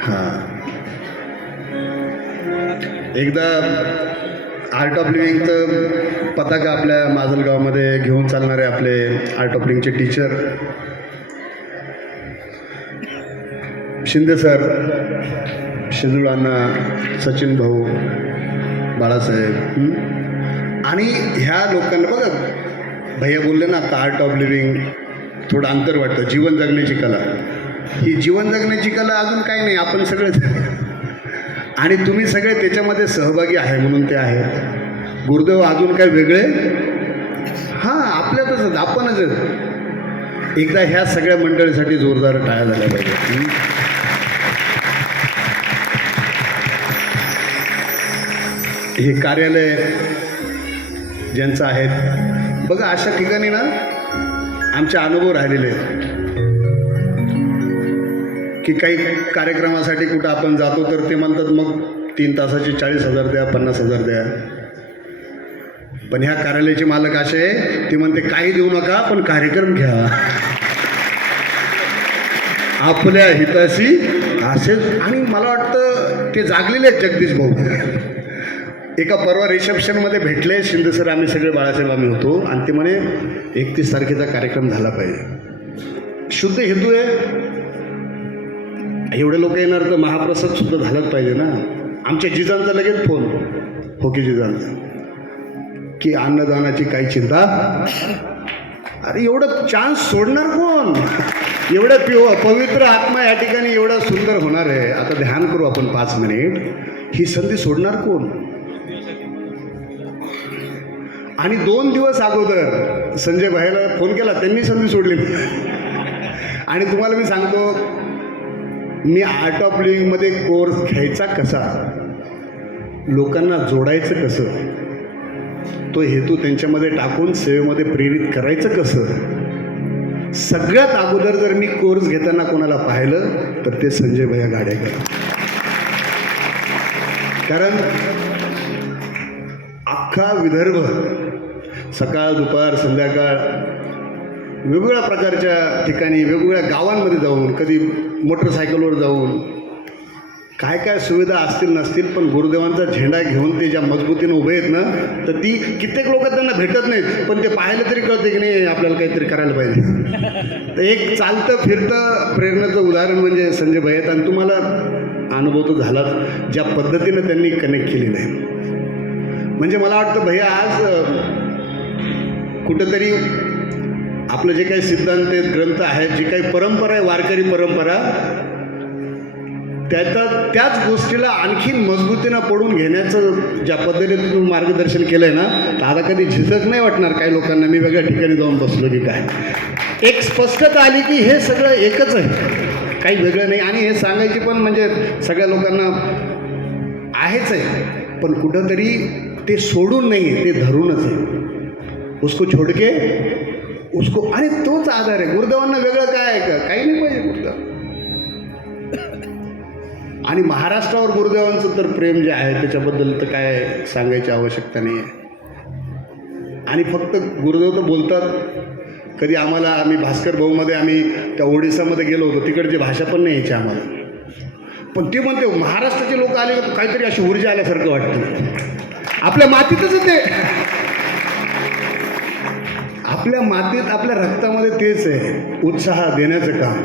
हां. एकदा art of लिव्हिंगचं पताका आपल्या माजलगावमध्ये घेऊन चालणारे आपले आर्ट ऑफ लिव्हिंगचे टीचर शिंदे सर शिंदुळांना सचिन भाऊ बाळासाहेब आणि ह्या लोकांना बघा भैया बोलले ना आता आर्ट ऑफ लिव्हिंग थोडं अंतर वाटतं जीवन जगण्याची कला. ही जीवन जगण्याची कला अजून काही नाही आपण सगळेच आणि तुम्ही सगळे त्याच्यामध्ये सहभागी आहे म्हणून ते आहेत गुरुदेव अजून काय वेगळे? हां आपल्यातच आपणच एकदा ह्या सगळ्या मंडळीसाठी जोरदार टाळ्या झाल्या पाहिजे हे कार्यालय ज्यांचं आहेत बघा अशा ठिकाणी ना आमचे अनुभव राहिलेले आहेत. की काही कार्यक्रमासाठी कुठं आपण जातो तर ते म्हणतात मग तीन तासाचे चाळीस हजार द्या पन्नास हजार द्या. पण ह्या कार्यालयाचे मालक असे आहे, ते म्हणते काही देऊ नका पण कार्यक्रम घ्या. आपल्या हिताशी असेच आणि मला वाटतं ते जागलेले आहेत जगदीश भाऊ. एका परवा रिसेप्शनमध्ये भेटले शिंदे सर आम्ही सगळे बाळासाहेब आम्ही होतो आणि ते म्हणे एकतीस तारखेचा कार्यक्रम झाला पाहिजे. शुद्ध हेतू आहे एवढे लोक येणार तर महाप्रसाद सुद्धा झालाच पाहिजे ना. आमच्या जिजांचा लगेच फोन. हो की जिजांचा. की अन्नदानाची काही चिंता? अरे एवढं चान्स सोडणार कोण? एवढं पिव पवित्र आत्मा या ठिकाणी एवढा सुंदर होणार आहे. आता ध्यान करू आपण पाच मिनिट. ही संधी सोडणार कोण? आणि दोन दिवस अगोदर संजय भाईला फोन केला त्यांनी संधी सोडली. आणि तुम्हाला मी सांगतो मी आर्ट ऑफ लिव्हिंगमध्ये कोर्स घ्यायचा कसा? लोकांना जोडायचं कसं? तो हेतू त्यांच्यामध्ये टाकून सेवेमध्ये प्रेरित करायचं कसं? सगळ्यात अगोदर जर मी कोर्स घेताना कोणाला पाहिलं तर ते संजय भैया गाडेकर. कारण अख्खा विदर्भ सकाळ दुपार संध्याकाळ वेगवेगळ्या प्रकारच्या ठिकाणी वेगवेगळ्या गावांमध्ये जाऊन कधी मोटरसायकलवर जाऊन काय काय सुविधा असतील नसतील पण गुरुदेवांचा झेंडा घेऊन ते ज्या मजबूतीनं उभे आहेत ना तर ती कित्येक लोक त्यांना भेटत नाहीत पण ते पाहिलं तरी कळते की नाही आपल्याला काहीतरी करायला पाहिजे. तर एक चालतं फिरतं प्रेरणाचं उदाहरण म्हणजे संजय भैया आहेत आणि तुम्हाला अनुभव तर झालाच ज्या पद्धतीनं त्यांनी कनेक्ट केली नाही म्हणजे मला वाटतं भैया आज कुठंतरी आपलं जे काही सिद्धांत आहेत ग्रंथ आहेत जी काही परंपरा आहे वारकरी परंपरा त्याचा त्याच गोष्टीला आणखीन मजबूतीनं पडून घेण्याचं ज्या पद्धतीने तुम्ही मार्गदर्शन केलं आहे ना तर आता कधी झिजक नाही वाटणार काही लोकांना मी वेगळ्या ठिकाणी जाऊन बसलो की काय. एक स्पष्टता आली की हे सगळं एकच आहे. काही वेगळं नाही. आणि हे सांगायची पण म्हणजे सगळ्या लोकांना आहेच आहे. पण कुठंतरी ते सोडून नाही आहे ते धरूनच आहे. उसको छोडके उसको आणि तोच आधार आहे. गुरुदेवांना वेगळं काय आहे का? काही नाही पाहिजे गुरुदेव. आणि महाराष्ट्रावर गुरुदेवांचं तर प्रेम जे आहे त्याच्याबद्दल तर काय सांगायची आवश्यकता नाही आहे आणि फक्त गुरुदेव तर बोलतात. कधी आम्हाला आम्ही भास्कर भाऊमध्ये आम्ही त्या ओडिसामध्ये गेलो होतो. तिकडची भाषा पण नाही यायची आम्हाला. पण ते म्हणते महाराष्ट्राचे लोक आले काहीतरी अशी ऊर्जा आल्यासारखं वाटतं. आपल्या मातीतच ते. आपल्या मातीत आपल्या रक्तामध्ये तेच आहे उत्साह देण्याचं काम.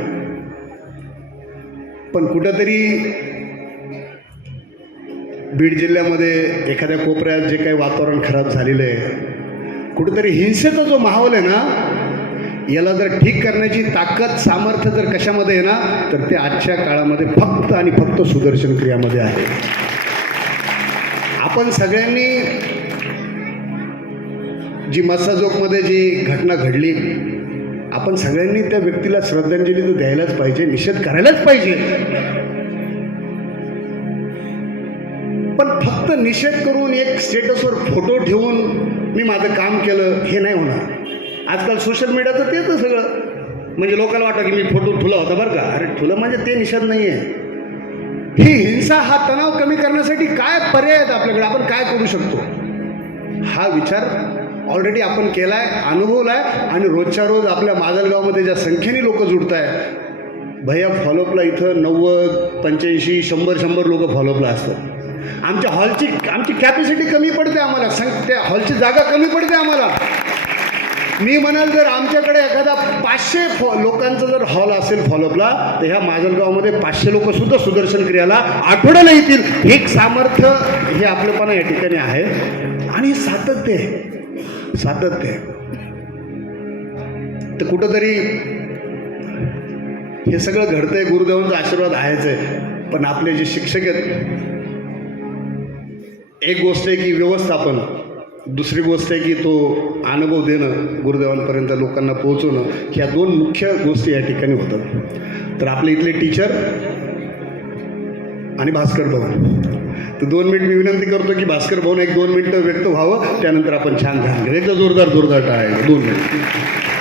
पण कुठंतरी बीड जिल्ह्यामध्ये एखाद्या कोपऱ्यात जे काही वातावरण खराब झालेलं आहे कुठंतरी हिंसेचा जो माहोल आहे ना याला जर ठीक करण्याची ताकद सामर्थ्य जर कशामध्ये आहे ना तर ते आजच्या काळामध्ये फक्त आणि फक्त सुदर्शन क्रियामध्ये आहे. आपण सगळ्यांनी जी मस्साजोगमध्ये जी घटना घडली आपण सगळ्यांनी त्या व्यक्तीला श्रद्धांजली तर द्यायलाच पाहिजे निषेध करायलाच पाहिजे. पण फक्त निषेध करून एक स्टेटसवर फोटो ठेवून मी माझं काम केलं हे नाही होणार. आजकाल सोशल मीडियाचं तेच सगळं. म्हणजे लोकांना वाटतं की मी फोटो ठुला होता बरं का. अरे ठुलं म्हणजे ते निषेध नाही आहे ही हिंसा हा तणाव कमी करण्यासाठी काय पर्याय आहेत आपल्याकडे? आपण काय करू शकतो? हा विचार ऑलरेडी आपण केला आहे अनुभवला आहे आणि रोजच्या रोज आपल्या माजलगावमध्ये ज्या संख्येने लोक जुडत आहे भैया फॉलोअपला इथं नव्वद पंच्याऐंशी शंभर शंभर लोक फॉलोअपला असतात. आमच्या हॉलची आमची कॅपॅसिटी कमी पडते आम्हाला. संग त्या हॉलची जागा कमी पडते आम्हाला. मी म्हणाल जर आमच्याकडे एखादा पाचशे फॉ लोकांचा जर हॉल असेल फॉलोअपला तर ह्या माजलगावमध्ये पाचशे लोकसुद्धा सुदर्शन क्रियाला आठवड्याला येतील. हे एक सामर्थ्य हे आपलंपणा या ठिकाणी आहे. आणि सातत्य आहे. सातत्य आहे. तर कुठंतरी हे सगळं घडतंय गुरुदेवांचा आशीर्वाद आहेच आहे. पण आपले जे शिक्षक आहेत एक गोष्ट आहे की व्यवस्थापन दुसरी गोष्ट आहे की तो अनुभव देणं गुरुदेवांपर्यंत लोकांना पोहोचवणं ह्या दोन मुख्य गोष्टी या ठिकाणी होतात. तर आपले इथले टीचर आणि भास्कर भवन. तर दोन मिनिट मी विनंती करतो की भास्कर भाऊन एक दोन मिनटं व्यक्त व्हावं त्यानंतर आपण छान ध्यान घेऊ एकदा जोरदार जोरदार टाळायला दोन मिनिट.